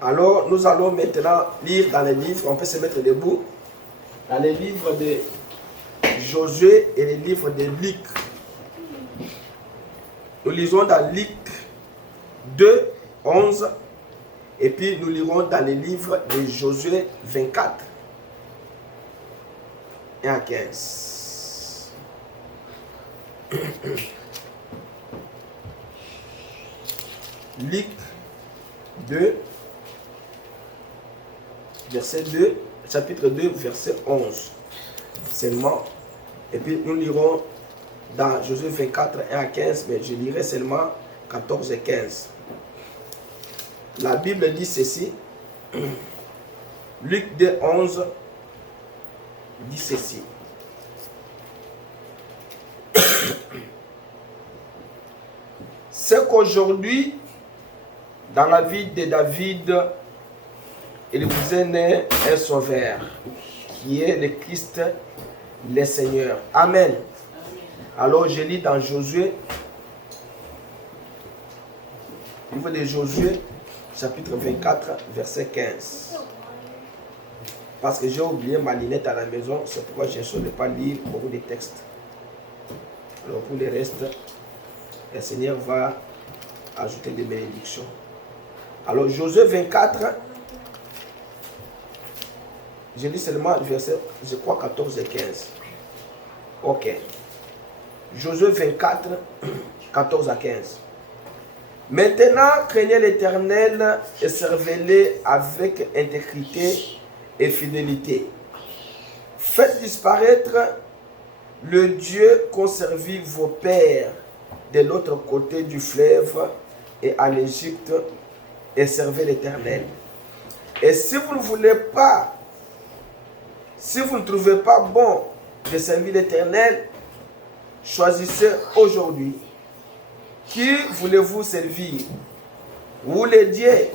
Alors, nous allons maintenant lire dans les livres, on peut se mettre debout, dans les livres de Josué et les livres de Luc. Nous lisons dans Luc 2, 11, et puis nous lirons dans les livres de Josué 24, 1 à 15. Luc 2, verset 2, chapitre 2, verset 11 seulement. Et puis nous lirons dans Josué 24, 1 à 15, mais je lirai seulement 14 et 15. La Bible dit ceci. Luc 2, 11 dit ceci. C'est qu'aujourd'hui, dans la vie de David, il vous est né un sauveur, qui est le Christ, le Seigneur. Amen. Alors je lis dans Josué, livre de Josué, chapitre 24, verset 15. Parce que j'ai oublié ma lunette à la maison, c'est pourquoi je ne saurais pas lire beaucoup de textes. Alors pour le reste, le Seigneur va ajouter des bénédictions. Alors Josué 24, je lis seulement le verset, je crois 14 et 15. Ok. Josué 24, 14 à 15. Maintenant, craignez l'Éternel et servez-le avec intégrité et fidélité. Faites disparaître le Dieu qu'ont servi vos pères de l'autre côté du fleuve et en Égypte, et servez l'Éternel. Et si vous ne voulez pas, si vous ne trouvez pas bon de servir l'Éternel, choisissez aujourd'hui qui voulez-vous servir, ou les dieux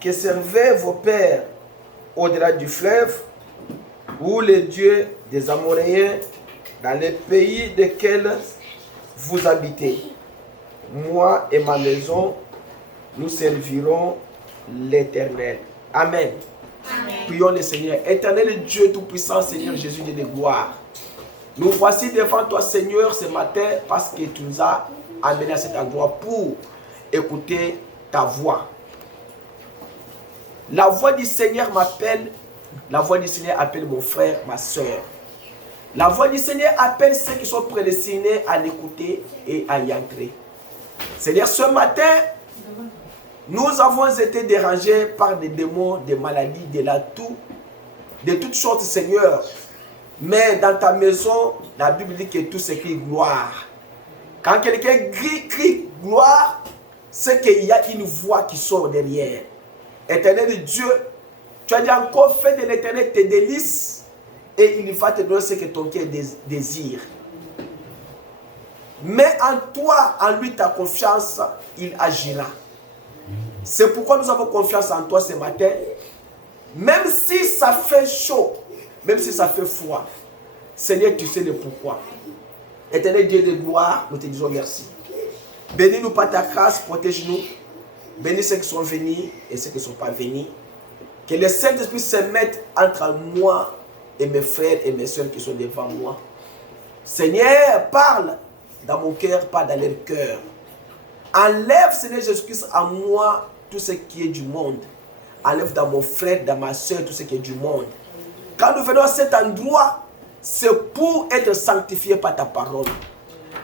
que servaient vos pères au-delà du fleuve, ou les dieux des Amoréens dans les pays desquels vous habitez. Moi et ma maison, nous servirons l'Éternel. Amen. Amen. Prions le Seigneur. Éternel Dieu Tout-Puissant, Seigneur Jésus de gloire. Nous voici devant toi, Seigneur, ce matin, parce que tu nous as amenés à cet endroit pour écouter ta voix. La voix du Seigneur m'appelle, la voix du Seigneur appelle mon frère, ma soeur. La voix du Seigneur appelle ceux qui sont prédestinés à l'écouter et à y entrer. Seigneur, ce matin, nous avons été dérangés par des démons, des maladies, de toutes sortes, Seigneur. Mais dans ta maison, la Bible dit que tout s'écrit gloire. Quand quelqu'un crie gloire, c'est qu'il y a une voix qui sort derrière. Éternel Dieu, tu as dit encore, fais de l'Éternel tes délices et il va te donner ce que ton cœur désire. Mets en toi, en lui ta confiance, il agira. C'est pourquoi nous avons confiance en toi ce matin. Même si ça fait chaud, même si ça fait froid, Seigneur, tu sais le pourquoi. Éternel Dieu de gloire, nous te disons merci. Bénis-nous par ta grâce, protège-nous. Bénis ceux qui sont venus et ceux qui ne sont pas venus. Que le Saint-Esprit se mette entre moi et mes frères et mes soeurs qui sont devant moi. Seigneur, parle dans mon cœur, pas dans leur cœur. Enlève, Seigneur Jésus-Christ, à moi tout ce qui est du monde. Enlève dans mon frère, dans ma soeur, tout ce qui est du monde. Quand nous venons à cet endroit, c'est pour être sanctifié par ta parole.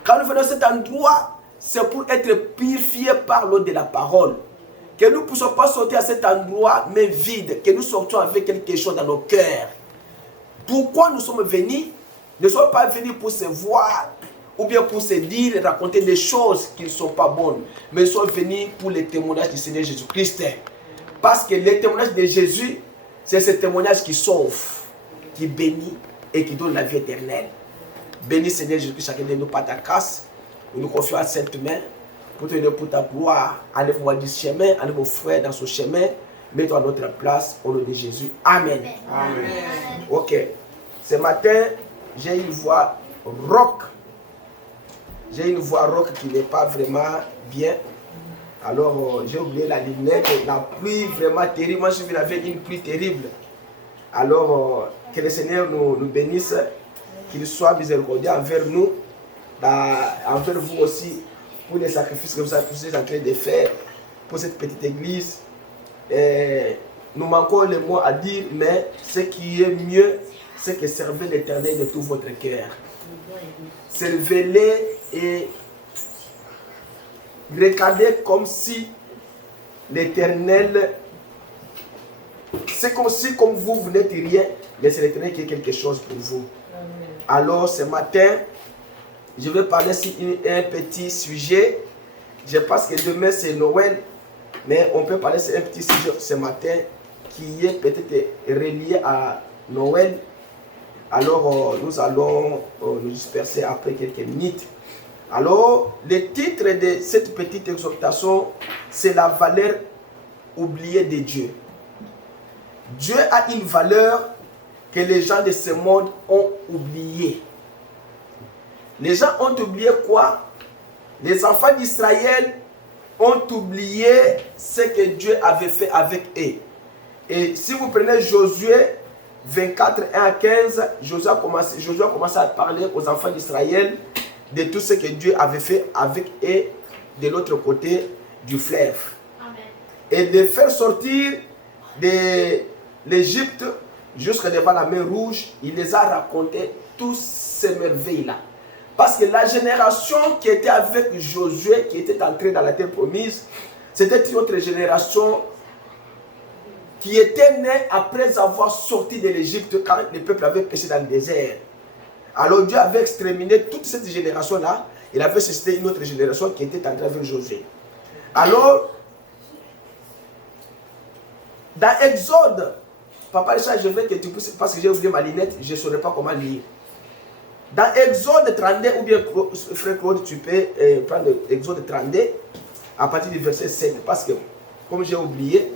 Quand nous venons à cet endroit, c'est pour être purifié par l'eau de la parole. Que nous ne puissions pas sortir à cet endroit, mais vide. Que nous sortions avec quelque chose dans nos cœurs. Pourquoi nous sommes venus? Nous ne sommes pas venus pour se voir, ou bien pour se dire et raconter des choses qui ne sont pas bonnes. Mais nous sommes venus pour le témoignage du Seigneur Jésus-Christ. Parce que le témoignage de Jésus, c'est ce témoignage qui sauve, qui bénit et qui donne la vie éternelle. Bénis Seigneur Jésus-Christ, chacun de nous par ta grâce. Nous nous confions à cette main pour te donner pour ta gloire. Enlève-moi du chemin, enlève mon frère dans son chemin. Mets-toi à notre place au nom de Jésus. Amen. Amen. Ok. Ce matin, j'ai une voix rock. J'ai une voix rock qui n'est pas vraiment bien. Alors, j'ai oublié la lunette, la pluie vraiment terrible. Moi, je vis avec une pluie terrible. Alors, que le Seigneur nous bénisse, qu'il soit miséricordieux envers nous, envers vous aussi, pour les sacrifices que vous êtes en train de faire pour cette petite église. Nous manquons les mots à dire, mais ce qui est mieux, c'est que servez l'Éternel de tout votre cœur. Servez-le et regardez comme si l'Éternel, c'est comme si comme vous n'êtes rien, mais c'est l'Éternel qui est quelque chose pour vous. Alors ce matin, je vais parler sur un petit sujet. Je pense que demain c'est Noël, mais on peut parler sur un petit sujet ce matin qui est peut-être relié à Noël. Alors nous allons nous disperser après quelques minutes. Alors le titre de cette petite exhortation, c'est la valeur oubliée de Dieu. Dieu a une valeur que les gens de ce monde ont oubliée. Les gens ont oublié quoi? Les enfants d'Israël ont oublié ce que Dieu avait fait avec eux. Et si vous prenez Josué 24, 1 à 15, Josué a commencé à parler aux enfants d'Israël de tout ce que Dieu avait fait avec eux de l'autre côté du fleuve. Amen. Et de faire sortir de l'Égypte jusqu'à devant la mer Rouge, il les a raconté toutes ces merveilles-là. Parce que la génération qui était avec Josué, qui était entrée dans la terre promise, c'était une autre génération qui était née après avoir sorti de l'Égypte quand le peuple avait péché dans le désert. Alors Dieu avait exterminé toute cette génération-là. Il avait suscité une autre génération qui était entrée avec Josué. Alors, dans Exode, papa Richard, je veux que tu puisses, parce que j'ai oublié ma lunette, je ne saurais pas comment lire. Dans Exode 32, ou bien frère Claude, tu peux prendre Exode 32 à partir du verset 7. Parce que, comme j'ai oublié,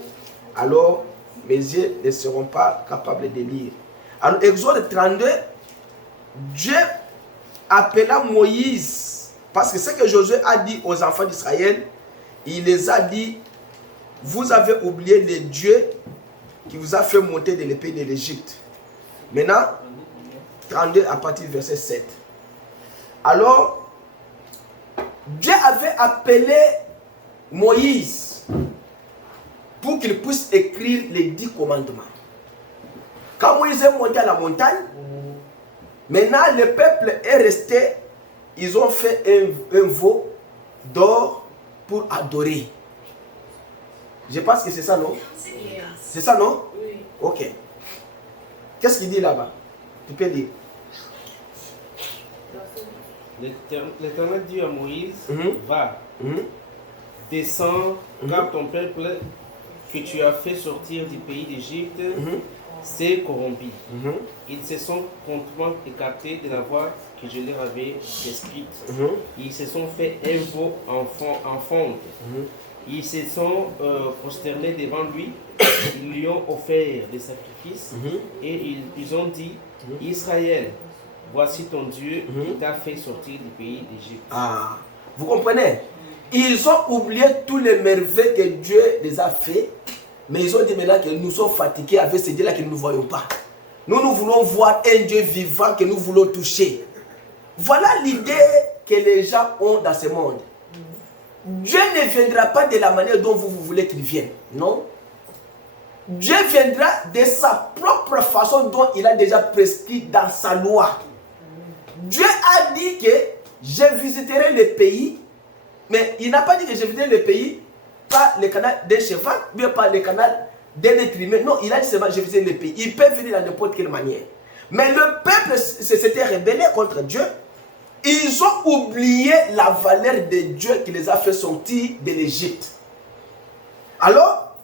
alors mes yeux ne seront pas capables de lire. Alors, Exode 32, Dieu appela Moïse. Parce que ce que Josué a dit aux enfants d'Israël, il les a dit, vous avez oublié le Dieu qui vous a fait monter dans le pays de l'Égypte. Maintenant, 32 à partir du verset 7. Alors, Dieu avait appelé Moïse pour qu'il puisse écrire les 10 commandements. Quand Moïse est monté à la montagne, maintenant le peuple est resté, ils ont fait un veau d'or pour adorer. Je pense que c'est ça, non? C'est ça, non? Oui. Ok. Qu'est-ce qu'il dit là-bas? Tu peux lire. L'Éternel dit à Moïse, va, descends, car ton peuple que tu as fait sortir du pays d'Égypte s'est corrompu. Ils se sont complètement écartés de la voie que je leur avais prescrite. Ils se sont fait un veau en fonte. Ils se sont prosternés devant lui, ils lui ont offert des sacrifices et ils ont dit, Israël, voici ton Dieu qui t'a fait sortir du pays d'Égypte. Ah, vous comprenez? Ils ont oublié tous les merveilles que Dieu les a fait, mais ils ont dit maintenant que nous sommes fatigués avec ce Dieu-là que nous ne voyons pas. Nous voulons voir un Dieu vivant que nous voulons toucher. Voilà l'idée que les gens ont dans ce monde. Dieu ne viendra pas de la manière dont vous voulez qu'il vienne. Non. Dieu viendra de sa propre façon dont il a déjà prescrit dans sa loi. Dieu a dit que je visiterai le pays, mais il n'a pas dit que je visiterai le pays par le canal d'un cheval, mais par le canal d'un être humain. Non, il a dit seulement je visiterai le pays. Il peut venir de n'importe quelle manière. Mais le peuple s'était rebellé contre Dieu. Ils ont oublié la valeur de Dieu qui les a fait sortir de l'Égypte. Alors,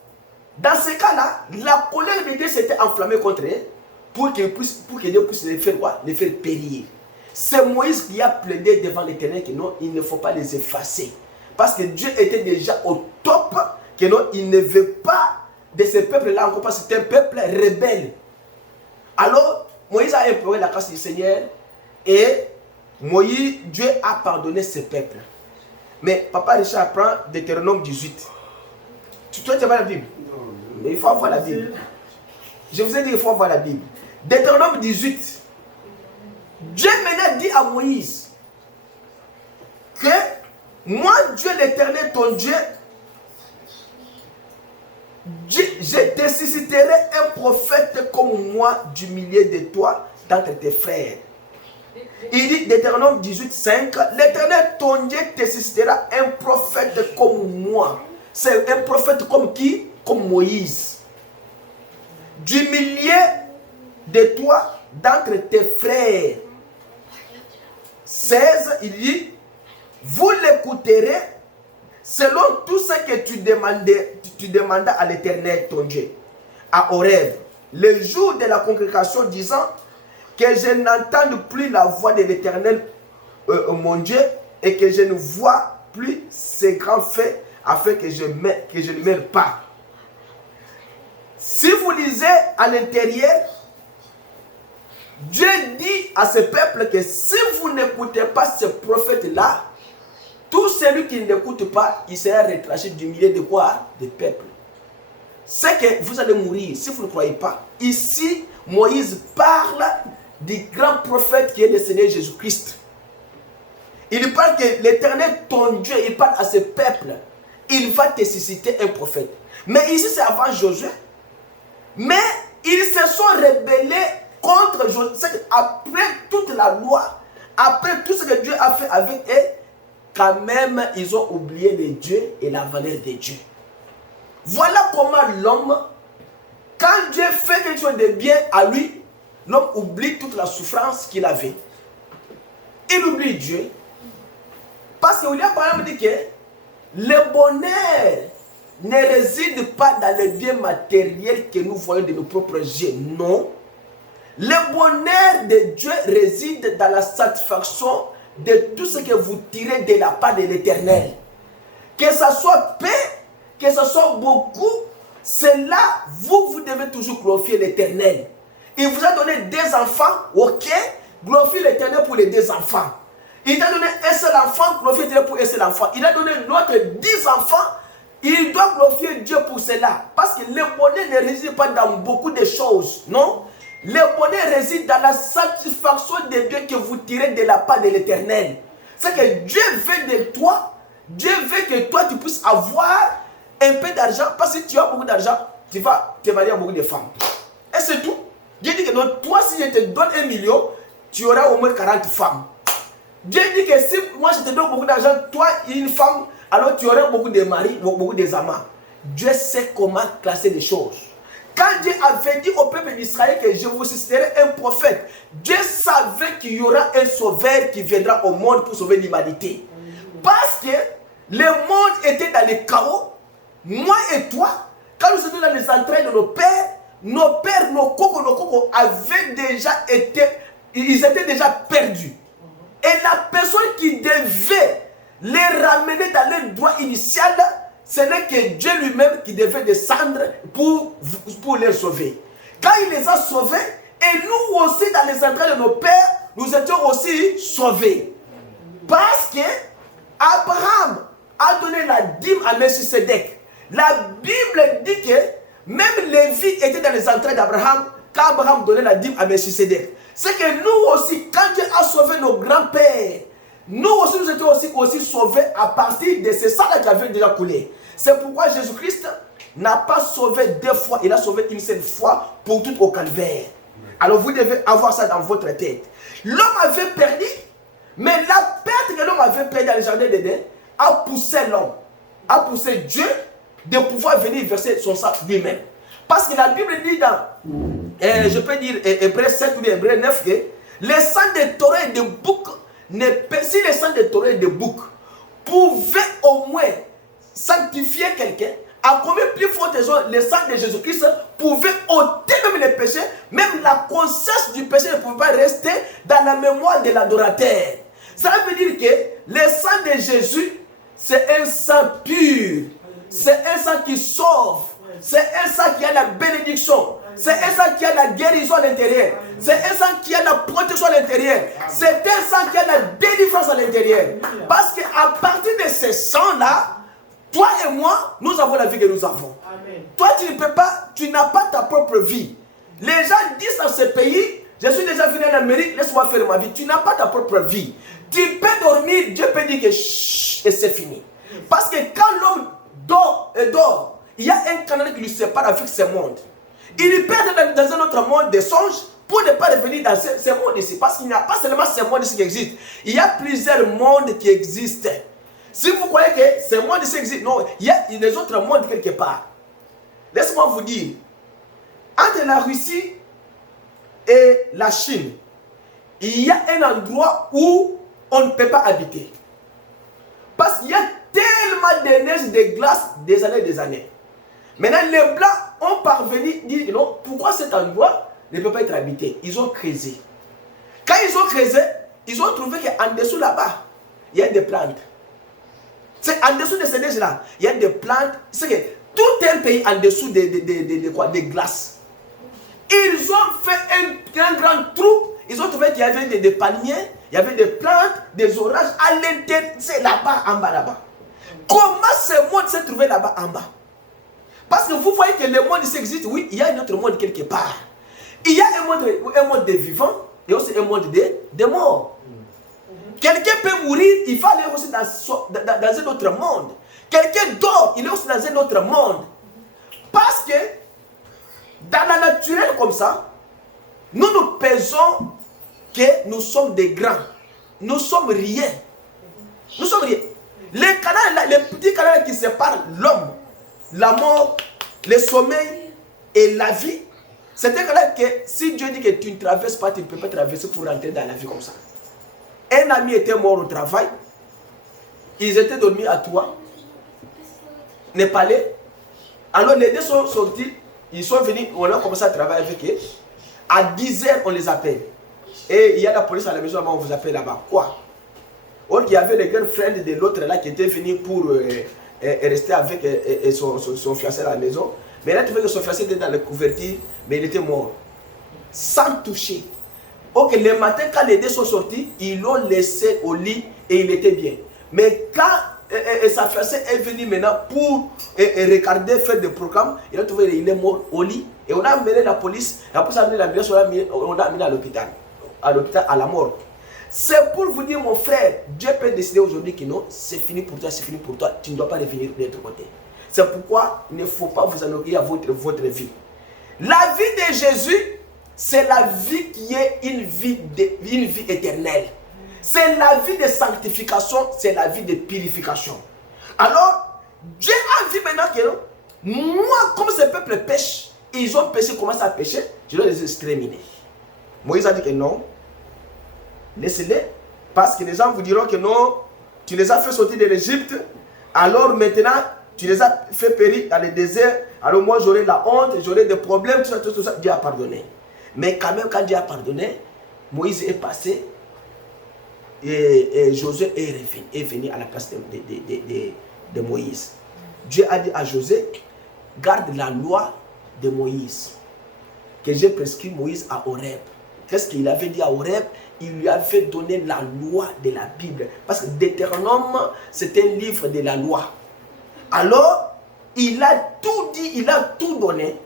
dans ce cas-là, la colère de Dieu s'était enflammée contre eux pour que Dieu puisse les faire quoi? Les faire périr. C'est Moïse qui a plaidé devant l'Éternel que non, il ne faut pas les effacer. Parce que Dieu était déjà au top, que non, il ne veut pas de ce peuple-là encore, parce que c'est un peuple rebelle. Alors, Moïse a imploré la grâce du Seigneur et Dieu a pardonné ce peuple. Mais Papa Richard prend Deutéronome 18. Tu vois la Bible? Mais il faut avoir la Bible. Je vous ai dit, il faut avoir la Bible. Deutéronome 18. Dieu maintenant dit à Moïse que moi, Dieu l'Éternel, ton Dieu, je te susciterai un prophète comme moi du milieu de toi, d'entre tes frères. Il dit, Deutéronome 18, 5, l'Éternel, ton Dieu, te suscitera un prophète comme moi. C'est un prophète comme qui? Comme Moïse. Du milieu de toi, d'entre tes frères. 16, il dit, vous l'écouterez selon tout ce que tu demandas à l'Éternel, ton Dieu, à Horeb, le jour de la congrégation, disant que je n'entende plus la voix de l'Éternel, mon Dieu, et que je ne vois plus ses grands faits, afin que je ne meure pas. Si vous lisez à l'intérieur, Dieu dit à ce peuple que si vous n'écoutez pas ce prophète-là, tout celui qui n'écoute pas, il sera retranché du milieu de quoi? Des peuples. C'est que vous allez mourir si vous ne croyez pas. Ici, Moïse parle du grand prophète qui est le Seigneur Jésus-Christ. Il parle que l'Éternel, ton Dieu, il parle à ce peuple. Il va te susciter un prophète. Mais ici, c'est avant Josué. Mais ils se sont rebellés contre Josué. Après toute la loi, après tout ce que Dieu a fait avec eux, quand même, ils ont oublié les dieux et la valeur des dieux. Voilà comment l'homme, quand Dieu fait quelque chose de bien à lui, l'homme oublie toute la souffrance qu'il avait. Il oublie Dieu. Parce que William Branham dit que le bonheur ne réside pas dans les biens matériels que nous voyons de nos propres yeux. Non. Le bonheur de Dieu réside dans la satisfaction de tout ce que vous tirez de la part de l'Éternel. Que ce soit peu, que ce soit beaucoup, c'est là, vous devez toujours glorifier l'Éternel. Il vous a donné des enfants, ok, glorifiez l'Éternel pour les 2 enfants. Il t'a donné un seul enfant, glorifiez l'Éternel pour un seul enfant. Il a donné l'autre 10 enfants, il doit glorifier Dieu pour cela. Parce que le bonheur ne réside pas dans beaucoup de choses, non? Le bonheur réside dans la satisfaction des biens que vous tirez de la part de l'Éternel. C'est que Dieu veut de toi, Dieu veut que toi tu puisses avoir un peu d'argent, parce que si tu as beaucoup d'argent, tu vas te marier à beaucoup de femmes. Et c'est tout. Dieu dit que non, toi si je te donne 1 million, tu auras au moins 40 femmes. Dieu dit que si moi je te donne beaucoup d'argent, toi une femme, alors tu auras beaucoup de maris, beaucoup de amants. Dieu sait comment classer les choses. Quand Dieu avait dit au peuple d'Israël que je vous susciterai un prophète, Dieu savait qu'il y aura un sauveur qui viendra au monde pour sauver l'humanité. Parce que le monde était dans le chaos. Moi et toi, quand nous étions dans les entrailles de nos pères, nos cocos avaient déjà été, ils étaient déjà perdus. Et la personne qui devait les ramener dans leur droit initial, ce n'est que Dieu lui-même qui devait descendre pour les sauver. Quand il les a sauvés, et nous aussi dans les entrailles de nos pères, nous étions aussi sauvés. Parce que Abraham a donné la dîme à Melchisedec. La Bible dit que même Lévi était dans les entrailles d'Abraham quand Abraham donnait la dîme à Melchisedec. C'est que nous aussi, quand Dieu a sauvé nos grands-pères, nous aussi nous étions aussi sauvés à partir de ce sang-là qui avait déjà coulé. C'est pourquoi Jésus-Christ n'a pas sauvé 2 fois, il a sauvé une seule fois pour tout au calvaire. Alors vous devez avoir ça dans votre tête. L'homme avait perdu, mais la perte que l'homme avait perdue dans le jardin d'Éden a poussé l'homme, a poussé Dieu de pouvoir venir verser son sang lui-même. Parce que la Bible dit dans, je peux dire Hébreux 7 ou Hébreux 9, que le sang de taureau et de bouc, si le sang de taureau et de bouc pouvait au moins sanctifier quelqu'un, à combien plus forte raison le sang de Jésus-Christ pouvait ôter même les péchés, même la conscience du péché ne pouvait pas rester dans la mémoire de l'adorateur. Ça veut dire que le sang de Jésus, c'est un sang pur, c'est un sang qui sauve, c'est un sang qui a la bénédiction, C'est un sang qui a la guérison à l'intérieur. C'est un sang qui a la protection à l'intérieur. C'est un sang qui a la délivrance à l'intérieur. Parce qu'à partir de ce sang-là, toi et moi, nous avons la vie que nous avons. Toi, tu ne peux pas, tu n'as pas ta propre vie. Les gens disent dans ce pays, je suis déjà venu en Amérique, laisse-moi faire ma vie. Tu n'as pas ta propre vie. Tu peux dormir, Dieu peut dire que chut, et c'est fini. Parce que quand l'homme dort, il y a un canal qui lui sépare avec ce monde. Il peut être dans un autre monde des songes pour ne pas revenir dans ce monde ici. Parce qu'il n'y a pas seulement ce monde ici qui existe. Il y a plusieurs mondes qui existent. Si vous croyez que ce monde ici existe, non, il y a des autres mondes quelque part. Laissez-moi vous dire, entre la Russie et la Chine, il y a un endroit où on ne peut pas habiter. Parce qu'il y a tellement de neige, de glace, des années et des années. Maintenant, les Blancs ont parvenu à dire, non, pourquoi cet endroit ne peut pas être habité? Ils ont creusé. Quand ils ont creusé, ils ont trouvé qu'en dessous là-bas, il y a des plantes. C'est en dessous de ces neiges-là, il y a des plantes. C'est que tout un pays en dessous des glaces. Ils ont fait un grand trou. Ils ont trouvé qu'il y avait des palmiers, il y avait des plantes, des orages à l'intérieur. C'est là-bas, en bas, là-bas. Comment ce monde s'est trouvé là-bas, en bas? Parce que vous voyez que le monde ici existe, oui, il y a un autre monde quelque part. Il y a un monde des vivants et aussi un monde des morts. Quelqu'un peut mourir, il va aller aussi dans un autre monde. Quelqu'un dort, il est aussi dans un autre monde. Parce que dans la naturelle comme ça, nous pesons que nous sommes des grands. Nous sommes rien. Nous sommes rien. Les petits canaux qui séparent l'homme, la mort, le sommeil et la vie, c'est un canal que si Dieu dit que tu ne traverses pas, tu ne peux pas traverser pour rentrer dans la vie comme ça. Un ami était mort au travail, ils étaient dormis à toi, Népalais. Alors les deux sont sortis, ils sont venus, on a commencé à travailler avec eux. À 10h, on les appelle. Et il y a la police à la maison, on vous appelle là-bas. Quoi? Or, il y avait le girlfriend de l'autre là qui était venu pour rester avec son fiancé à la maison. Mais il a trouvé que son fiancé était dans la couverture, mais il était mort. Sans toucher. Ok, le matin, quand les deux sont sortis, ils l'ont laissé au lit et il était bien. Mais quand sa fiancée est venue maintenant pour regarder, faire des programmes, il a trouvé qu'il est mort au lit. Et on a amené la police a amené l'ambulance, on a amené à l'hôpital, à la mort. C'est pour vous dire, mon frère, Dieu peut décider aujourd'hui que non, c'est fini pour toi, tu ne dois pas revenir de l'autre côté. C'est pourquoi il ne faut pas vous enorgueillir à votre vie. La vie de Jésus, c'est la vie qui est une vie éternelle. C'est la vie de sanctification, c'est la vie de purification. Alors, Dieu a vu maintenant que moi, comme ce peuple pêche, ils ont péché, commencé à pécher, je dois les exterminer. Moïse a dit que non, laissez-les, parce que les gens vous diront que non, tu les as fait sortir de l'Égypte, alors maintenant, tu les as fait périr dans le désert, alors moi j'aurai la honte, j'aurai des problèmes, tout ça, Dieu a pardonné. Mais quand même, quand Dieu a pardonné, Moïse est passé et Josué est venu à la place de Moïse. Dieu a dit à Josué, garde la loi de Moïse, que j'ai prescrit Moïse à Horeb. Qu'est-ce qu'il avait dit à Horeb? Il lui avait donné la loi de la Bible. Parce que Deutéronome, c'est un livre de la loi. Alors, il a tout dit, il a tout donné.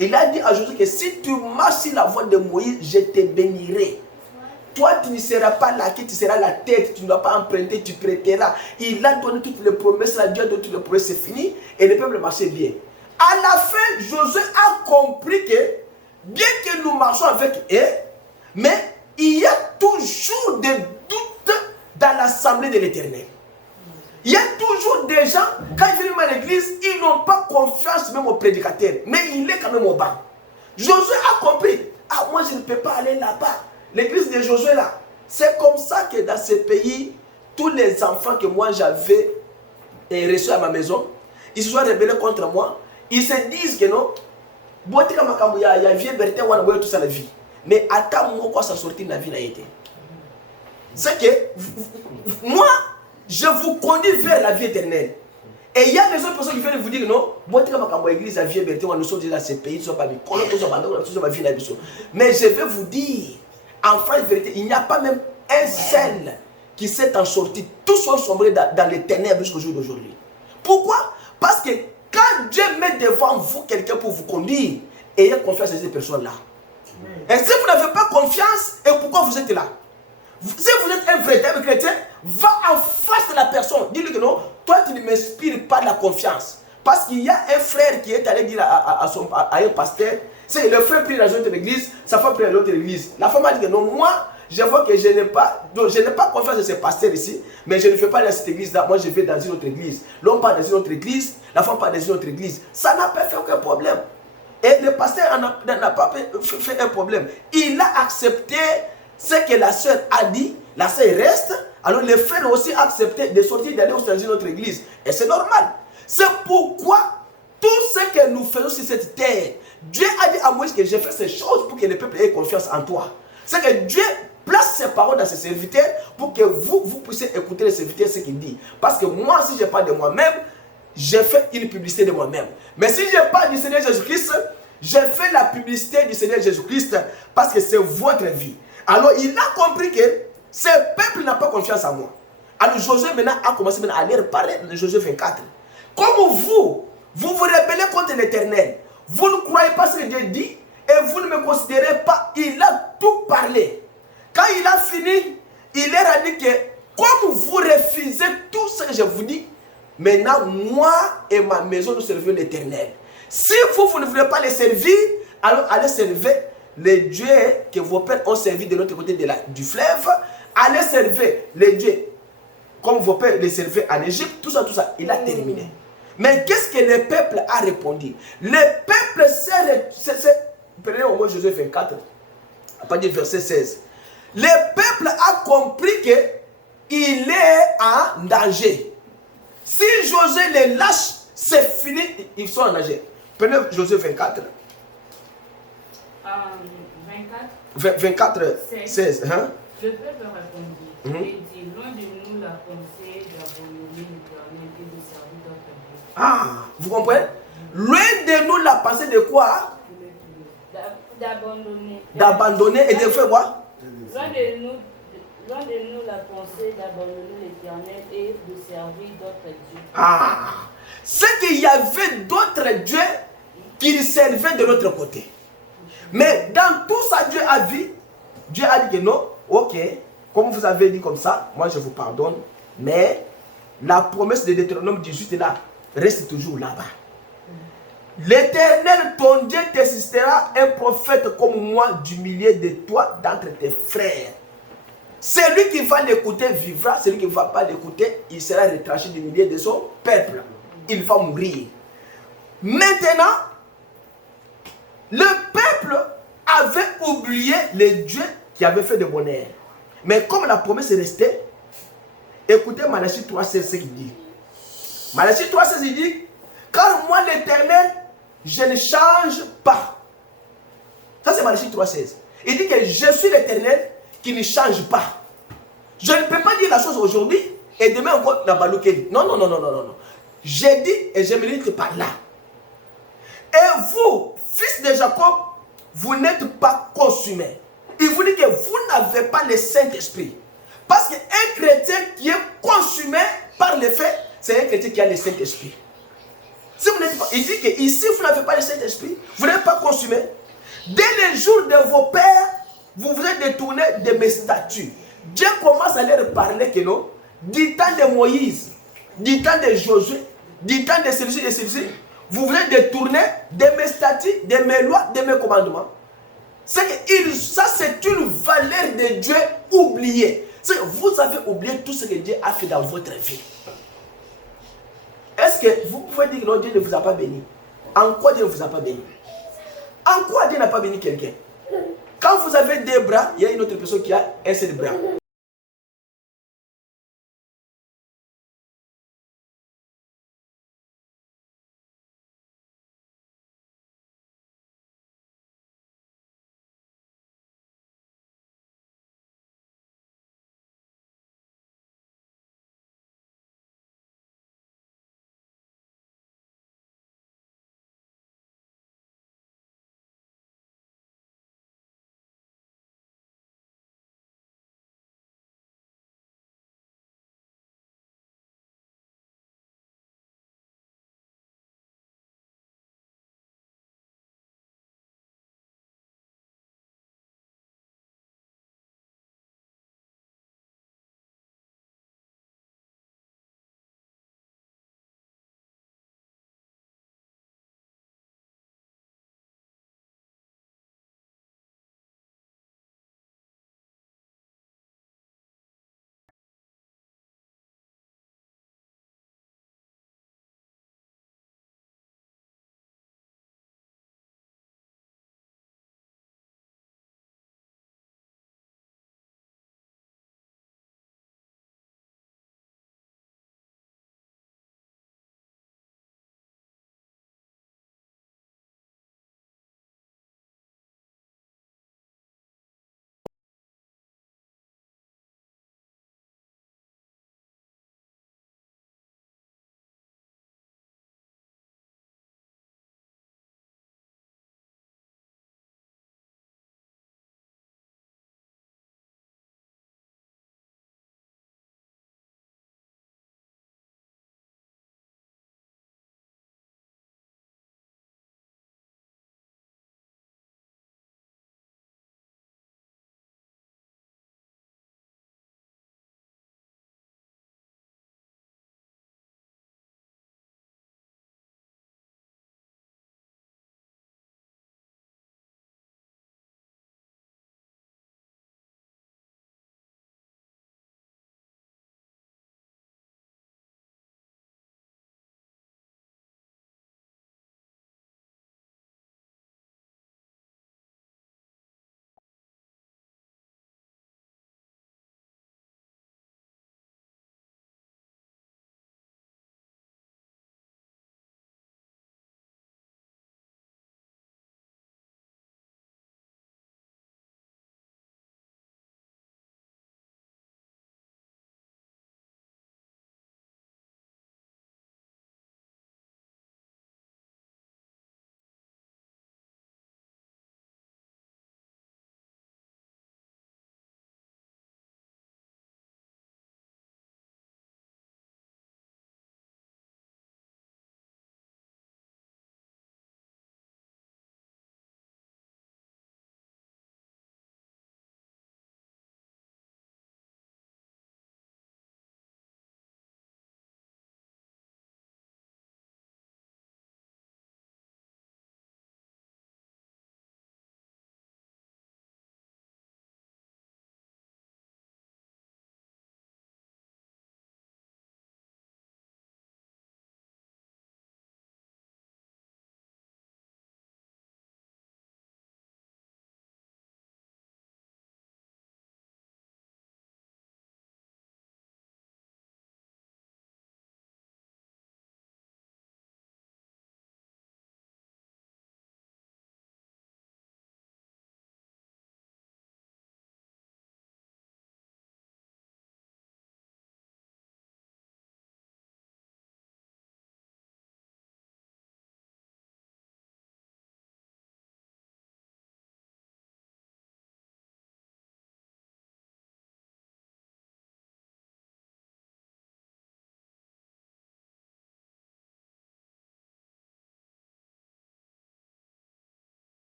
Il a dit à Josué que si tu marches sur la voie de Moïse, je te bénirai. Toi, tu ne seras pas la queue, tu seras la tête, tu ne dois pas emprunter, tu prêteras. Il a donné toutes les promesses, Dieu a donné toutes les promesses, c'est fini, et le peuple marchait bien. À la fin, Josué a compris que, bien que nous marchons avec eux, mais il y a toujours des doutes dans l'assemblée de l'Éternel. Il y a toujours des gens, quand ils viennent à l'église, ils n'ont pas confiance même au prédicateur, mais il est quand même au banc. Josué a compris, ah moi je ne peux pas aller là-bas, l'église de Josué là. C'est comme ça que dans ce pays, tous les enfants que moi j'avais reçus à ma maison, ils se sont rebellés contre moi, ils se disent que non, il y a vieux Bertin, on a tout ça la vie. Mais attends-moi quoi ça sortit de la vie n'a été. C'est que moi, je vous conduis vers la vie éternelle. Et il y a des autres personnes qui viennent vous dire non, moi, quand l'église a vie, nous sommes déjà dans ces pays, nous sommes pas mis. Mais je vais vous dire, en France, vérité, il n'y a pas même un seul qui s'est en sorti. Tous sont sombrés dans les ténèbres jusqu'au jour d'aujourd'hui. Pourquoi? Parce que quand Dieu met devant vous quelqu'un pour vous conduire, ayez confiance en ces personnes-là. Et si vous n'avez pas confiance, et pourquoi vous êtes là? Si vous êtes un véritable chrétien, va en face de la personne. Dis-lui que non, toi tu ne m'inspires pas de la confiance. Parce qu'il y a un frère qui est allé dire à un pasteur, c'est le frère prie dans une autre église, sa femme prie dans l'autre église. La femme a dit que non, moi, je vois que je n'ai pas confiance en ce pasteur ici, mais je ne fais pas dans cette église-là, moi je vais dans une autre église. L'homme part dans une autre église, la femme part dans une autre église. Ça n'a pas fait aucun problème. Et le pasteur n'a pas fait un problème. Il a accepté ce que la sœur a dit, la sœur reste, alors le frère a aussi accepté de sortir d'aller dans une autre église. Et c'est normal. C'est pourquoi tout ce que nous faisons sur cette terre, Dieu a dit à Moïse que j'ai fait ces choses pour que le peuple ait confiance en toi. C'est que Dieu place ses paroles dans ses serviteurs pour que vous puissiez écouter les serviteurs ce qu'il dit. Parce que moi, si je parle de moi-même, j'ai fait une publicité de moi-même. Mais si je parle du Seigneur Jésus-Christ, j'ai fait la publicité du Seigneur Jésus-Christ parce que c'est votre vie. Alors il a compris que ce peuple n'a pas confiance en moi. Alors Josué maintenant a commencé à leur parler de Josué 24. Comme vous vous rebellez contre l'Éternel, vous ne croyez pas ce que Dieu dit et vous ne me considérez pas, il a tout parlé. Quand il a fini, il leur a dit que comme vous refusez tout ce que je vous dis, maintenant moi et ma maison nous servons l'Éternel. Si vous ne voulez pas les servir, alors allez servir les dieux que vos pères ont servi de l'autre côté du fleuve. Allez servir les dieux comme vos pères les servaient en Égypte. Tout ça, il a terminé. Mais qu'est-ce que le peuple a répondu? Le peuple prenez au moins Josué 24, à partir du verset 16. Le peuple a compris qu'il est en danger. Si Josué les lâche, c'est fini, ils sont en danger. Prenez Josué 24. 24, 16. Hein? Le peuple répondit et dit, loin de nous la pensée d'abandonner l'Éternel et de servir d'autres dieux. Ah, vous comprenez? Loin de nous la pensée de quoi? D'abandonner et de faire quoi? Loin de nous la pensée d'abandonner l'Éternel et de servir d'autres dieux. Ah, c'est qu'il y avait d'autres dieux qui servaient de l'autre côté. Mais dans tout ça, Dieu a dit que non, ok, comme vous avez dit comme ça, moi je vous pardonne, mais la promesse de Deutéronome 18 là, reste toujours là-bas. L'Éternel, ton Dieu, te suscitera un prophète comme moi du milieu de toi, d'entre tes frères. Celui qui va l'écouter vivra, celui qui ne va pas l'écouter, il sera retranché du milieu de son peuple. Il va mourir. Maintenant, le peuple avait oublié les dieux qui avaient fait de bonheur. Mais comme la promesse est restée, écoutez Malachie 3,16 ce qu'il dit. Malachie 3,16 il dit, car moi l'Éternel, je ne change pas. Ça c'est Malachie 3,16. Il dit que je suis l'Éternel qui ne change pas. Je ne peux pas dire la chose aujourd'hui et demain encore la balouquer. Non. J'ai dit et je me limite par là. Et vous, fils de Jacob, vous n'êtes pas consumés. Il vous dit que vous n'avez pas le Saint-Esprit. Parce qu'un chrétien qui est consumé par le fait, c'est un chrétien qui a le Saint-Esprit. Si vous n'êtes pas, il dit que ici vous n'avez pas le Saint-Esprit, vous n'êtes pas consumé. Dès les jours de vos pères, vous vous êtes détourné de mes statuts. Dieu commence à leur parler que non, du temps de Moïse, du temps de Josué, du temps de celui-ci, vous vous êtes détourné de mes statuts, de mes lois, de mes commandements. Ça c'est une valeur de Dieu oubliée. C'est que vous avez oublié tout ce que Dieu a fait dans votre vie. Est-ce que vous pouvez dire que non, Dieu ne vous a pas béni? En quoi Dieu ne vous a pas béni? En quoi Dieu n'a pas béni quelqu'un? Quand vous avez deux bras, il y a une autre personne qui a un seul bras.